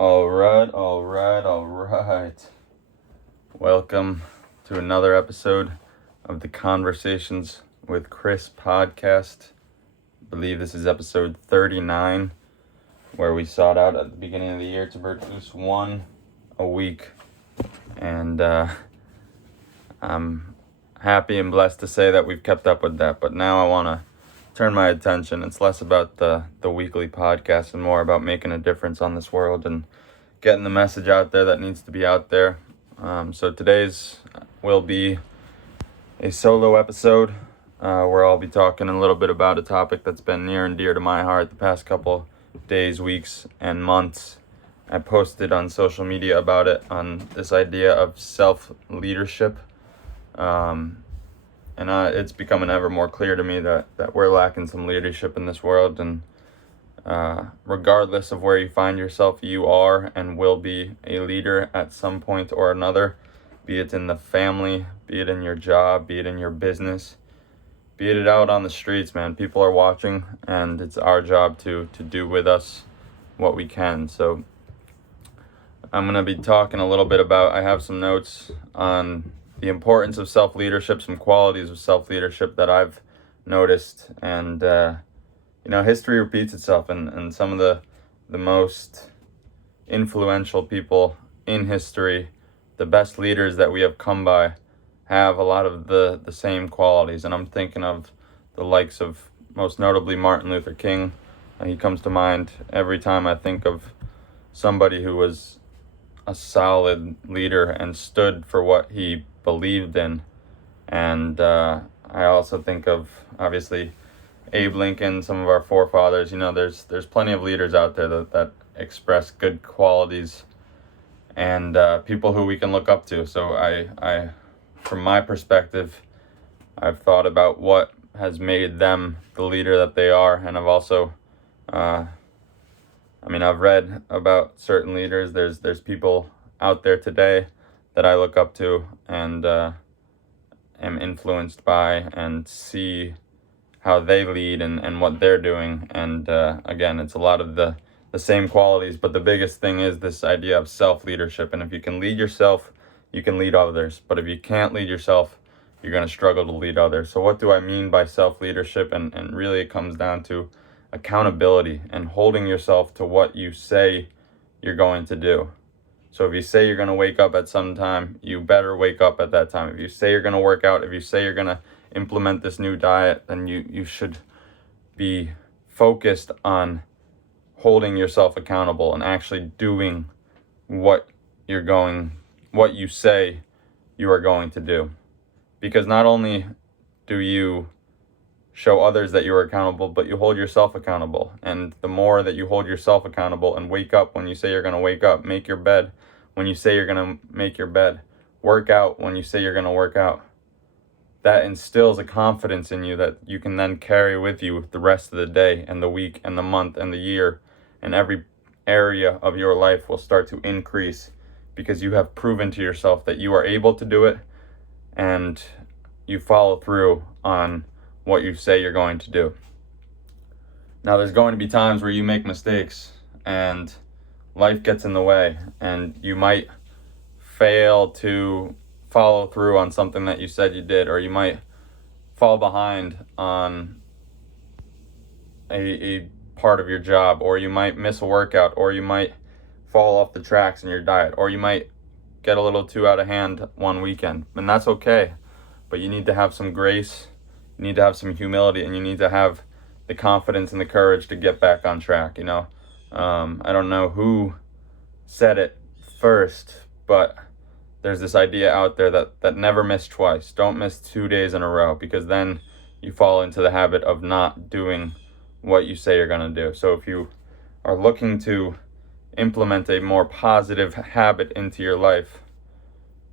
All right. Welcome to another episode of the Conversations with Chris podcast. I believe this is episode 39, where we sought out at the beginning of the year to produce one a week. And I'm happy and blessed to say that we've kept up with that. But now I want to turn my attention. It's less about the weekly podcast and more about making a difference on this world and getting the message out there that needs to be out there. So today's will be a solo episode where I'll be talking a little bit about a topic that's been near and dear to my heart the past couple days, weeks, and months. I posted on social media about it, on this idea of self-leadership. And it's becoming ever more clear to me that we're lacking some leadership in this world. And regardless of where you find yourself, you are and will be a leader at some point or another, be it in the family, be it in your job, be it in your business, be it out on the streets, man. People are watching, and it's our job to do with us what we can. So I'm going to be talking a little bit about, I have some notes on the importance of self-leadership, some qualities of self-leadership that I've noticed. And, history repeats itself, and some of the most influential people in history, the best leaders that we have come by, have a lot of the same qualities. And I'm thinking of the likes of, most notably, Martin Luther King. He comes to mind every time I think of somebody who was a solid leader and stood for what he believed in. And I also think of, obviously, Abe Lincoln, some of our forefathers. There's plenty of leaders out there that express good qualities and people who we can look up to. So I from my perspective, I've thought about what has made them the leader that they are, and I've also I've read about certain leaders. There's people out there today that I look up to and am influenced by and see how they lead and what they're doing. And again, it's a lot of the same qualities, but the biggest thing is this idea of self-leadership. And if you can lead yourself, you can lead others. But if you can't lead yourself, you're going to struggle to lead others. So what do I mean by self-leadership? And really it comes down to accountability and holding yourself to what you say you're going to do. So if you say you're going to wake up at some time, you better wake up at that time. If you say you're going to work out, if you say you're going to implement this new diet, then you should be focused on holding yourself accountable and actually doing what you say you are going to do. Because not only do you show others that you are accountable, but you hold yourself accountable. And the more that you hold yourself accountable and wake up when you say you're going to wake up, make your bed when you say you're going to make your bed, work out when you say you're going to work out, that instills a confidence in you that you can then carry with you the rest of the day and the week and the month and the year, and every area of your life will start to increase because you have proven to yourself that you are able to do it and you follow through on what you say you're going to do. Now, there's going to be times where you make mistakes and life gets in the way, and you might fail to follow through on something that you said you did, or you might fall behind on a part of your job, or you might miss a workout, or you might fall off the tracks in your diet, or you might get a little too out of hand one weekend. And that's okay, but you need to have some grace, you need to have some humility, and you need to have the confidence and the courage to get back on track. I don't know who said it first, but there's this idea out there that never miss twice. Don't miss 2 days in a row, because then you fall into the habit of not doing what you say you're going to do. So if you are looking to implement a more positive habit into your life,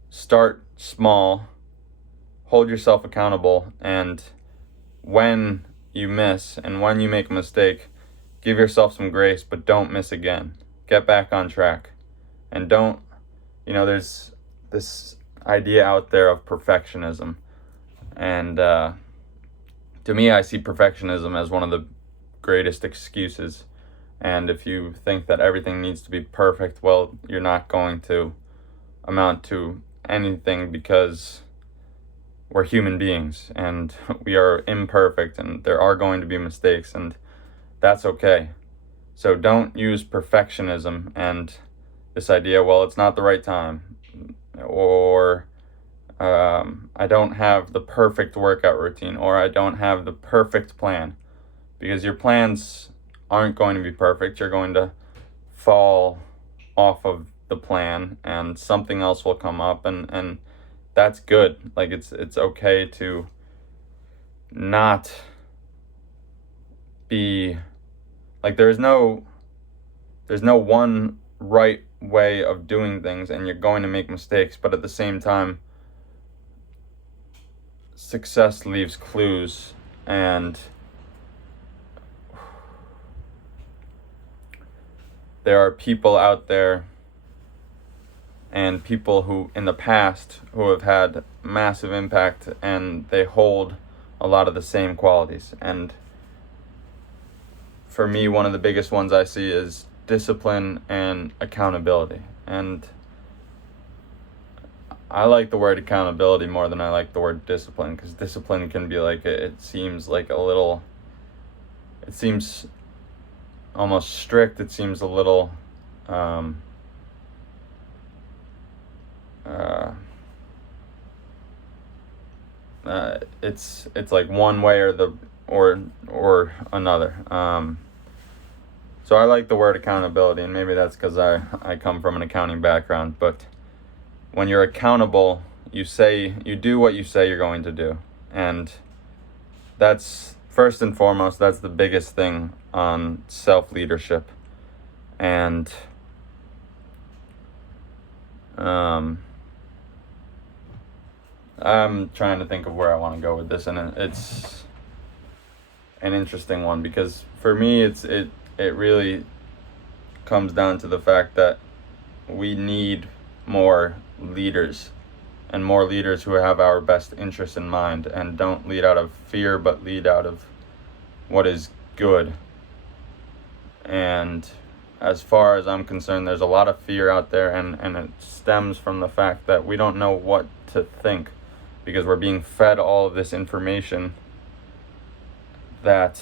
start small, hold yourself accountable, and when you miss and when you make a mistake, give yourself some grace, but don't miss again. Get back on track. And don't, there's this idea out there of perfectionism. And to me, I see perfectionism as one of the greatest excuses And if you think that everything needs to be perfect, well, you're not going to amount to anything, because we're human beings and we are imperfect and there are going to be mistakes, and that's okay. So don't use perfectionism and this idea, well, it's not the right time, or I don't have the perfect workout routine, or I don't have the perfect plan, because your plans aren't going to be perfect. You're going to fall off of the plan and something else will come up, and that's good. Like it's okay to not be like, there's no one right way of doing things, and you're going to make mistakes, but at the same time, success leaves clues, and there are people out there, and people who in the past who have had massive impact, and they hold a lot of the same qualities. And for me, one of the biggest ones I see is discipline and accountability. And I like the word accountability more than I like the word discipline, because discipline can be like, it seems like a little, it seems almost strict. It seems a little it's like one way or another. So I like the word accountability, and maybe that's because I come from an accounting background. But when you're accountable, you do what you say you're going to do, and that's first and foremost. That's the biggest thing on self-leadership. And I'm trying to think of where I want to go with this, and it's an interesting one, because for me it really comes down to the fact that we need more leaders, and more leaders who have our best interests in mind and don't lead out of fear, but lead out of what is good. And as far as I'm concerned, there's a lot of fear out there, and it stems from the fact that we don't know what to think, because we're being fed all of this information that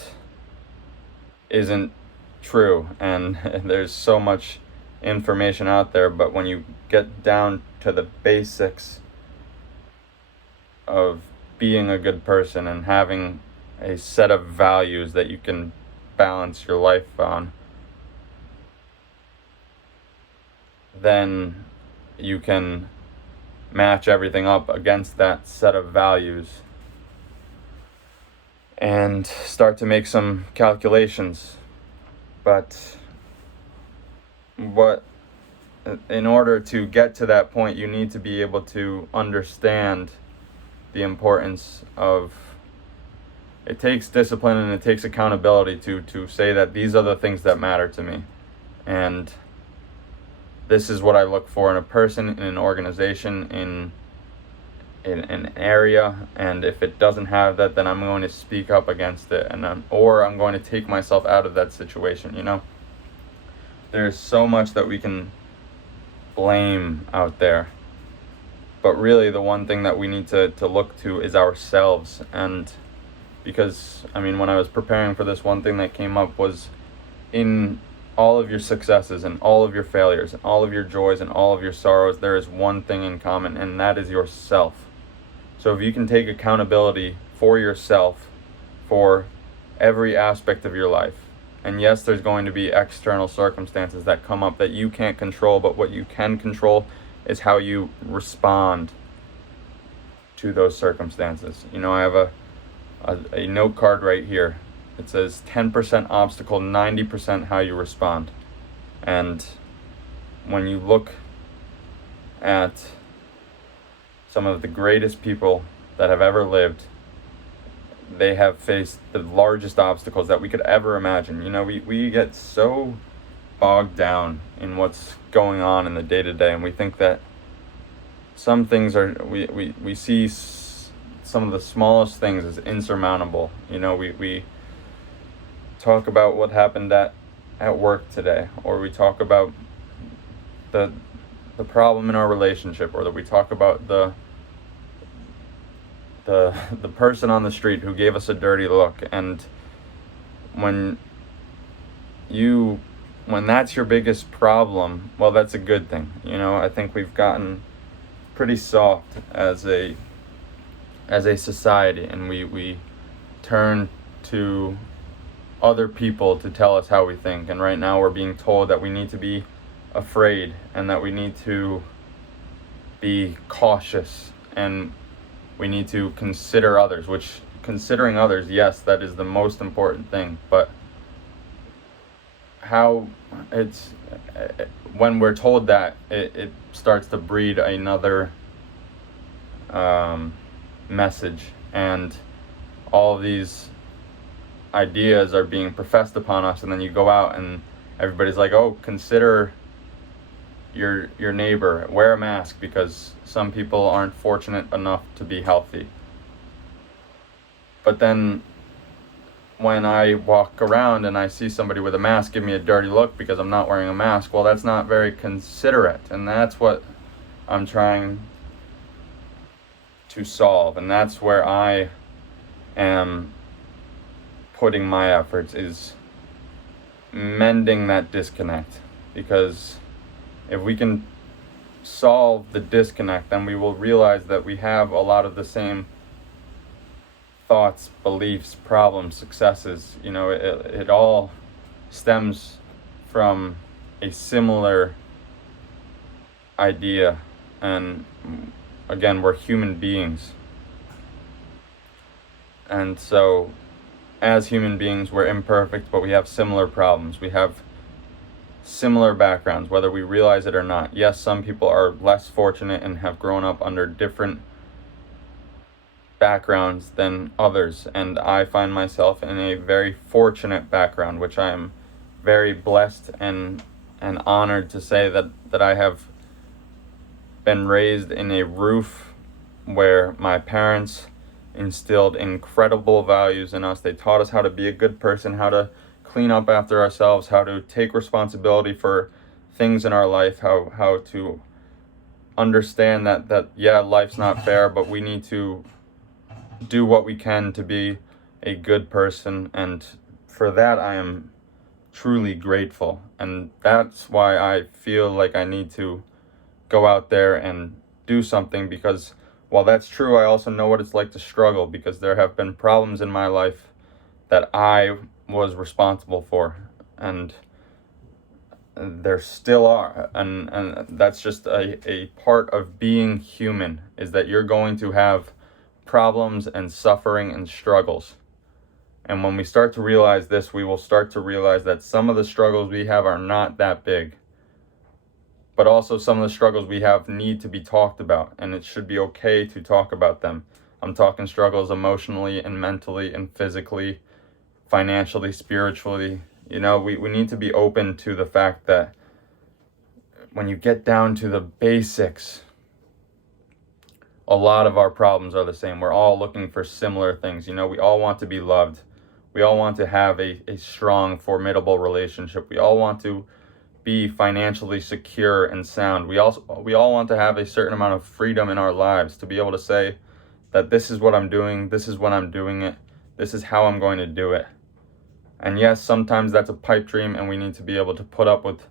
isn't true. And there's so much information out there, but when you get down to the basics of being a good person and having a set of values that you can balance your life on, then you can match everything up against that set of values and start to make some calculations. But in order to get to that point, you need to be able to understand the importance of, it takes discipline and it takes accountability to say that these are the things that matter to me, and this is what I look for in a person, in an organization, in an area. And if it doesn't have that, then I'm going to speak up against it, or I'm going to take myself out of that situation. There's so much that we can blame out there, but really the one thing that we need to look to is ourselves. And because when I was preparing for this, one thing that came up was, in all of your successes and all of your failures and all of your joys and all of your sorrows, there is one thing in common, and that is yourself. So if you can take accountability for yourself for every aspect of your life, and yes, there's going to be external circumstances that come up that you can't control, but what you can control is how you respond to those circumstances. I have a note card right here. It says 10% obstacle, 90% how you respond. And when you look at some of the greatest people that have ever lived, they have faced the largest obstacles that we could ever imagine. We get so bogged down in what's going on in the day-to-day, and we think that some things we see some of the smallest things as insurmountable. We talk about what happened at at work today, or we talk about the problem in our relationship, or that we talk about the person on the street who gave us a dirty look. And when that's your biggest problem, well, that's a good thing. I think we've gotten pretty soft as a society, and we turn to other people to tell us how we think. And right now we're being told that we need to be afraid, and that we need to be cautious, and we need to consider others, which, considering others, yes, that is the most important thing. But how it's when we're told that, it starts to breed another message, and all of these ideas are being professed upon us, and then you go out and everybody's like, oh, consider your neighbor, wear a mask, because some people aren't fortunate enough to be healthy. But then when I walk around and I see somebody with a mask give me a dirty look because I'm not wearing a mask, well, that's not very considerate, and that's what I'm trying to solve. And that's where I am putting my efforts, is mending that disconnect. Because if we can solve the disconnect, then we will realize that we have a lot of the same thoughts, beliefs, problems, successes. It all stems from a similar idea. And again, we're human beings. And so, as human beings, we're imperfect, but we have similar problems. We have similar backgrounds, whether we realize it or not. Yes, some people are less fortunate and have grown up under different backgrounds than others, and I find myself in a very fortunate background, which I am very blessed and honored to say that I have been raised in a roof where my parents instilled incredible values in us. They taught us how to be a good person, how to clean up after ourselves, how to take responsibility for things in our life, how to understand that yeah, life's not fair, but we need to do what we can to be a good person. And for that, I am truly grateful. And that's why I feel like I need to go out there and do something, because while that's true, I also know what it's like to struggle, because there have been problems in my life that I was responsible for, and there still are. And that's just a part of being human, is that you're going to have problems and suffering and struggles. And when we start to realize this, we will start to realize that some of the struggles we have are not that big, but also some of the struggles we have need to be talked about, and it should be okay to talk about them. I'm talking struggles emotionally and mentally and physically, financially, spiritually. We need to be open to the fact that when you get down to the basics, a lot of our problems are the same. We're all looking for similar things. We all want to be loved. We all want to have a strong, formidable relationship. We all want to be financially secure and sound. We all want to have a certain amount of freedom in our lives, to be able to say that this is what I'm doing, this is when I'm doing it, this is how I'm going to do it. And yes, sometimes that's a pipe dream, and we need to be able to put up with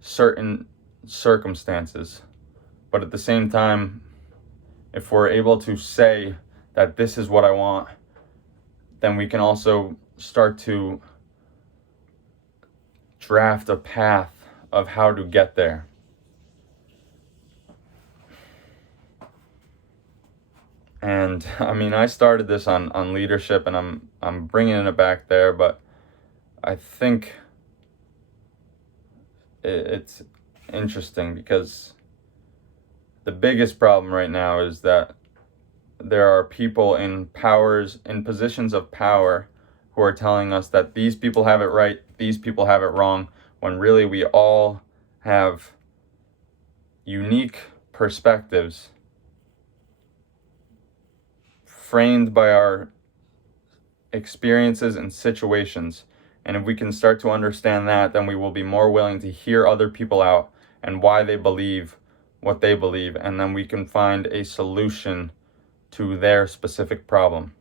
certain circumstances. But at the same time, if we're able to say that this is what I want, then we can also start to draft a path of how to get there. And I started this on leadership, and I'm bringing it back there, but I think it's interesting, because the biggest problem right now is that there are people in positions of power, who are telling us that these people have it right, these people have it wrong, when really we all have unique perspectives framed by our experiences and situations. And if we can start to understand that, then we will be more willing to hear other people out and why they believe what they believe, and then we can find a solution to their specific problem.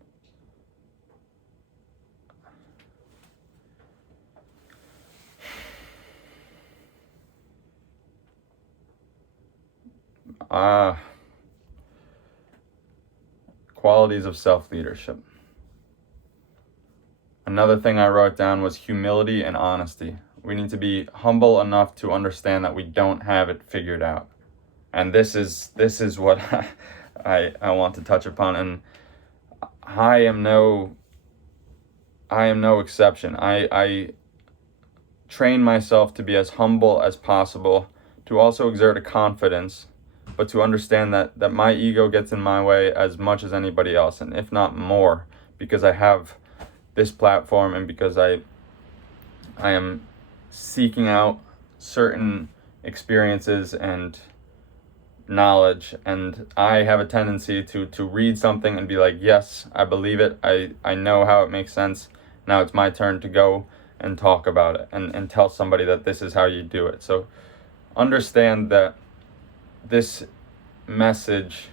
Qualities of self-leadership. Another thing I wrote down was humility and honesty. We need to be humble enough to understand that we don't have it figured out. And this is what I want to touch upon. And I am no exception. I train myself to be as humble as possible, to also exert a confidence, but to understand that my ego gets in my way as much as anybody else, and if not more, because I have this platform and because I am seeking out certain experiences and knowledge, and I have a tendency to read something and be like, yes, I believe it, I know how it makes sense, now it's my turn to go and talk about it and tell somebody that this is how you do it. So understand that this message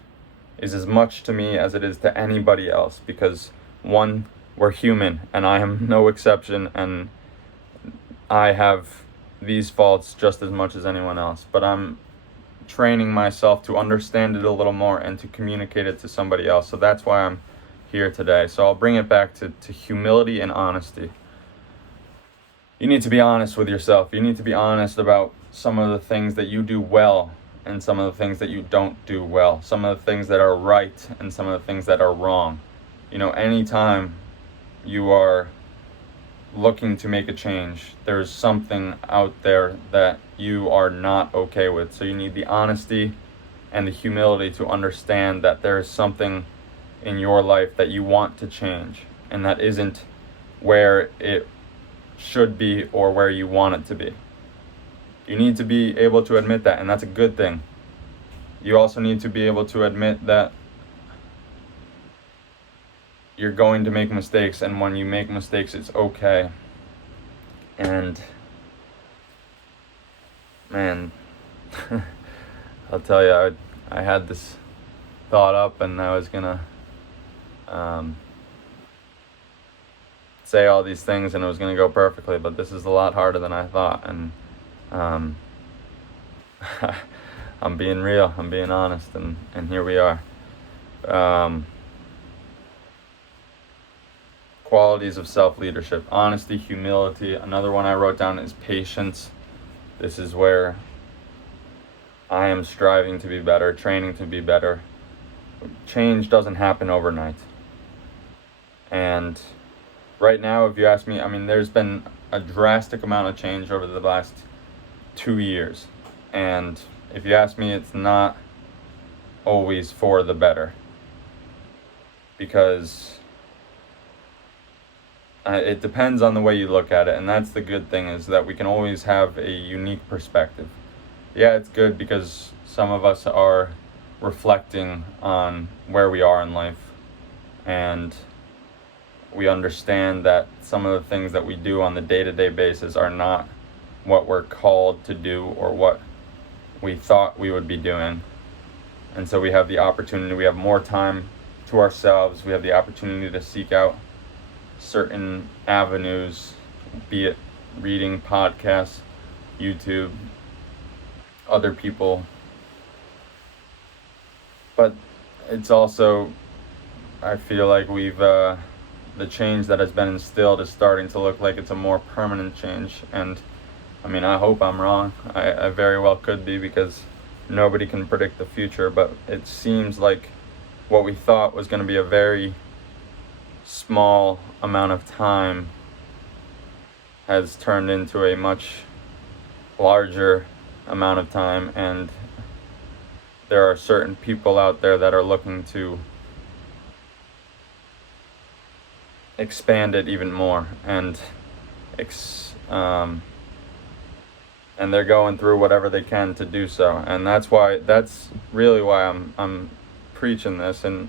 is as much to me as it is to anybody else, because one, we're human and I am no exception, and I have these faults just as much as anyone else, but I'm training myself to understand it a little more and to communicate it to somebody else. So that's why I'm here today. So I'll bring it back to humility and honesty. You need to be honest with yourself. You need to be honest about some of the things that you do well and some of the things that you don't do well, some of the things that are right and some of the things that are wrong. You know, anytime you are looking to make a change, there's something out there that you are not okay with. So you need the honesty and the humility to understand that there is something in your life that you want to change, and that isn't where it should be or where you want it to be. You need to be able to admit that, and that's a good thing. You also need to be able to admit that you're going to make mistakes, and when you make mistakes, it's okay. And man, I'll tell you, I had this thought up, and I was gonna say all these things, and it was gonna go perfectly, but this is a lot harder than I thought, and I'm being real, I'm being honest, and here we are. Qualities of self-leadership: honesty, humility. Another one I wrote down is patience. This is where I am striving to be better, training to be better. Change doesn't happen overnight. And right now, if you ask me, I mean, there's been a drastic amount of change over the last 2 years. And if you ask me, it's not always for the better. Because it depends on the way you look at it, and that's the good thing, is that we can always have a unique perspective. Yeah, it's good because some of us are reflecting on where we are in life, and we understand that some of the things that we do on the day-to-day basis are not what we're called to do or what we thought we would be doing. And so we have the opportunity, we have more time to ourselves, we have the opportunity to seek out certain avenues, be it reading, podcasts, YouTube, other people. But it's also, I feel like the change that has been instilled is starting to look like it's a more permanent change. And I mean, I hope I'm wrong. I very well could be, because nobody can predict the future, but it seems like what we thought was going to be a very small amount of time has turned into a much larger amount of time, and there are certain people out there that are looking to expand it even more, and they're going through whatever they can to do so. And that's really why I'm preaching this and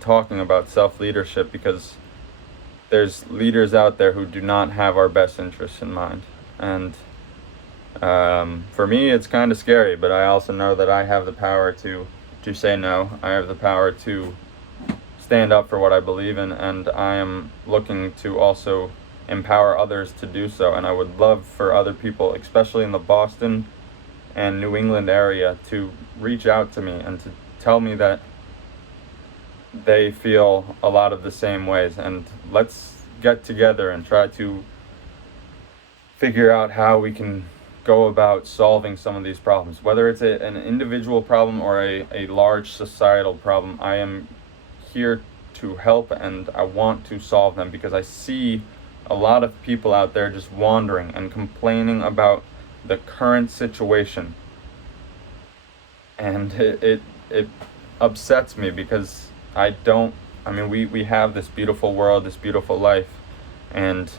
talking about self-leadership, because there's leaders out there who do not have our best interests in mind. And for me, it's kind of scary, but I also know that I have the power to say no. I have the power to stand up for what I believe in, and I am looking to also empower others to do so. And I would love for other people, especially in the Boston and New England area, to reach out to me and to tell me that they feel a lot of the same ways, and let's get together and try to figure out how we can go about solving some of these problems, whether it's an individual problem or a large societal problem. I am here to help, and I want to solve them, because I see a lot of people out there just wandering and complaining about the current situation, and it upsets me, because we have this beautiful world, this beautiful life, and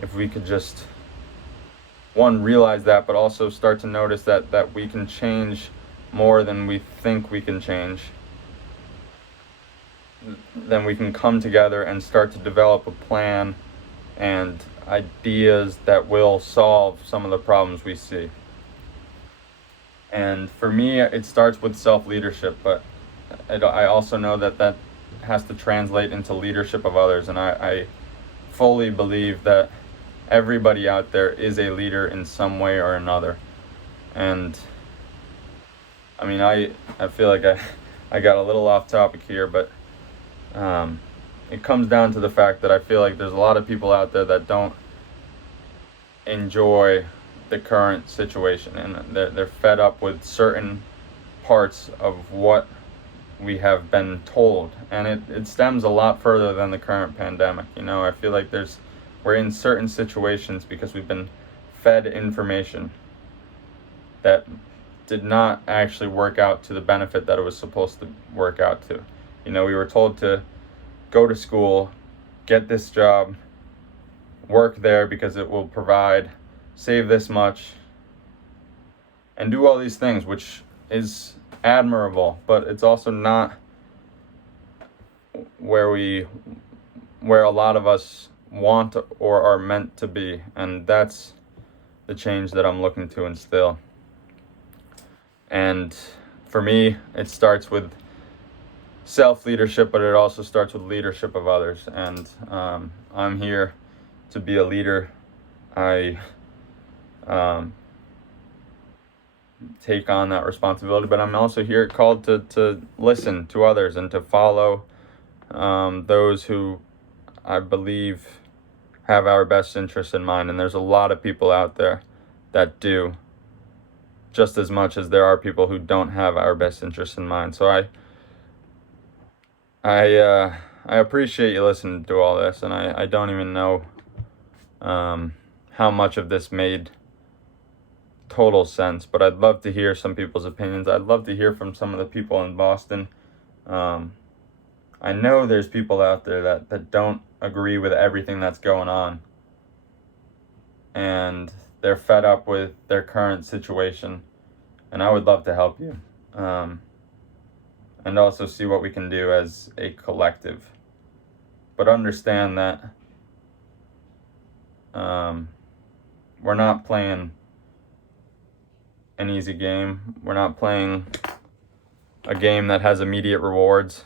if we could just, one, realize that, but also start to notice that we can change more than we think we can change, then we can come together and start to develop a plan and ideas that will solve some of the problems we see. And for me, it starts with self-leadership, but I also know that has to translate into leadership of others, and I fully believe that everybody out there is a leader in some way or another. And I feel like I got a little off topic here, but it comes down to the fact that I feel like there's a lot of people out there that don't enjoy the current situation, and they're fed up with certain parts of what we have been told, and it stems a lot further than the current pandemic. I feel like we're in certain situations because we've been fed information that did not actually work out to the benefit that it was supposed to work out to. We were told to go to school, get this job, work there because it will provide, save this much, and do all these things, which is admirable, but it's also not where a lot of us want or are meant to be. And that's the change that I'm looking to instill. And for me, it starts with self-leadership, but it also starts with leadership of others. And I'm here to be a leader. I take on that responsibility, but I'm also here called to listen to others and to follow those who I believe have our best interests in mind. And there's a lot of people out there that do, just as much as there are people who don't have our best interests in mind. So I appreciate you listening to all this, and I don't even know how much of this made total sense, but I'd love to hear some people's opinions. I'd love to hear from some of the people in Boston. I know there's people out there that don't agree with everything that's going on, and they're fed up with their current situation, and I would love to help you, and also see what we can do as a collective. But understand that we're not playing an easy game. We're not playing a game that has immediate rewards.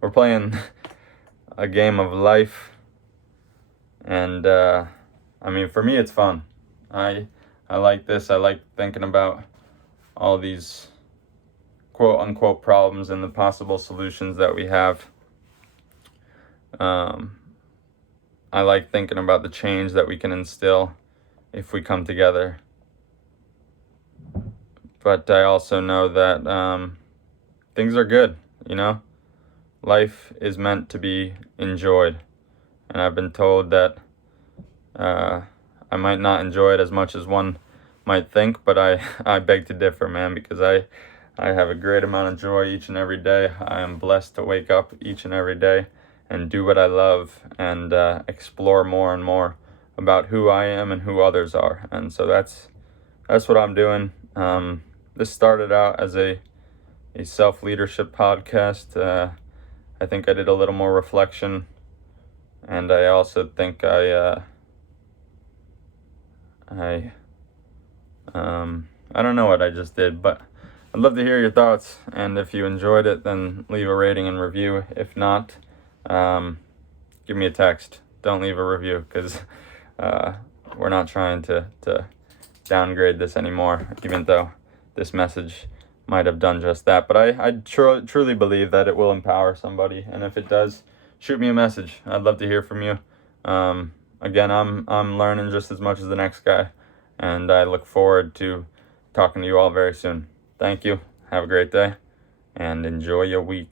We're playing a game of life, and for me, it's fun. I like this. I like thinking about all these quote unquote problems and the possible solutions that we have. I like thinking about the change that we can instill if we come together. But I also know that things are good, Life is meant to be enjoyed. And I've been told that I might not enjoy it as much as one might think, but I beg to differ, man, because I have a great amount of joy each and every day. I am blessed to wake up each and every day and do what I love, and explore more and more about who I am and who others are. And so that's what I'm doing. This started out as a self-leadership podcast. I think I did a little more reflection And I also think I don't know what I just did, but I'd love to hear your thoughts. And if you enjoyed it, then leave a rating and review. If not, give me a text. Don't leave a review, because we're not trying to downgrade this anymore, even though this message might have done just that. But I truly believe that it will empower somebody, and if it does, shoot me a message. I'd love to hear from you. Again, I'm learning just as much as the next guy, and I look forward to talking to you all very soon. Thank you. Have a great day, and enjoy your week.